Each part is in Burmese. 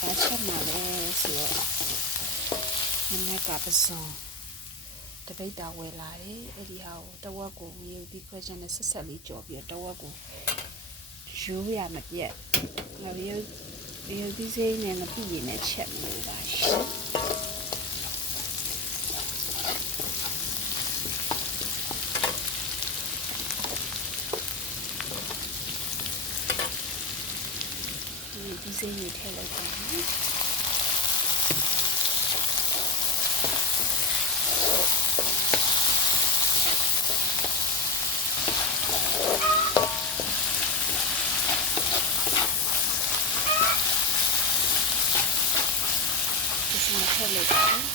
ဘာချက်မှာလဲဆိုတော့မနေ့ကပစုံတပိတ်တာဝယ်လာတယ်အဲ့ဒီဟာကိုတဝက်ကိုမြေပြီးခွဲချင်တဲ့ဆက်ဆက်လေးကြော်ပြီးတော့တဝက်ကိုရိုးရမပြတ်ငါရိုးဒီစိမ်းနဲ့ငပိရည်နဲ့ချက်လို့ပါရှင်ဒီစိမ်းတွေထည့်လိုက်ပါမယ်ထည့်လိုက်ပါ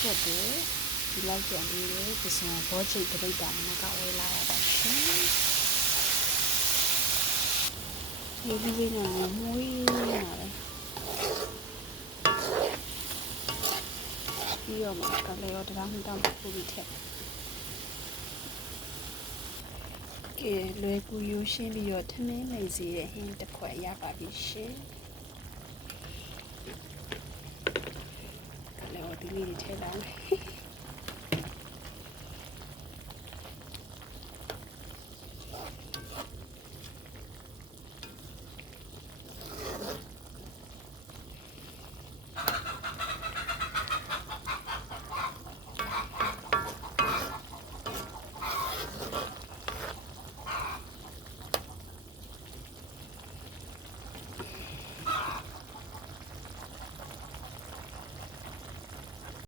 ချက်တယ်ဒီလောက်ကြံပြီးတယ်ဒီစံဘောချိတ်တပိတ်တာမနကဝယ်လာရပါရှင်ဒီဒီလေးနဲ့မွေးလာတယ်ပြီးတော့မှကလေးရောတရားမှတောင်းပို့ပြီးထည့်ကဲလွယ်ကူရိုးရှင်းပြီးတော့ထမင်းမိတ်စီတဲ့ဟင်းတစ်ခွက်ရပါပြီရှင်ကလေးရောဒီလေးထည့်လိုက်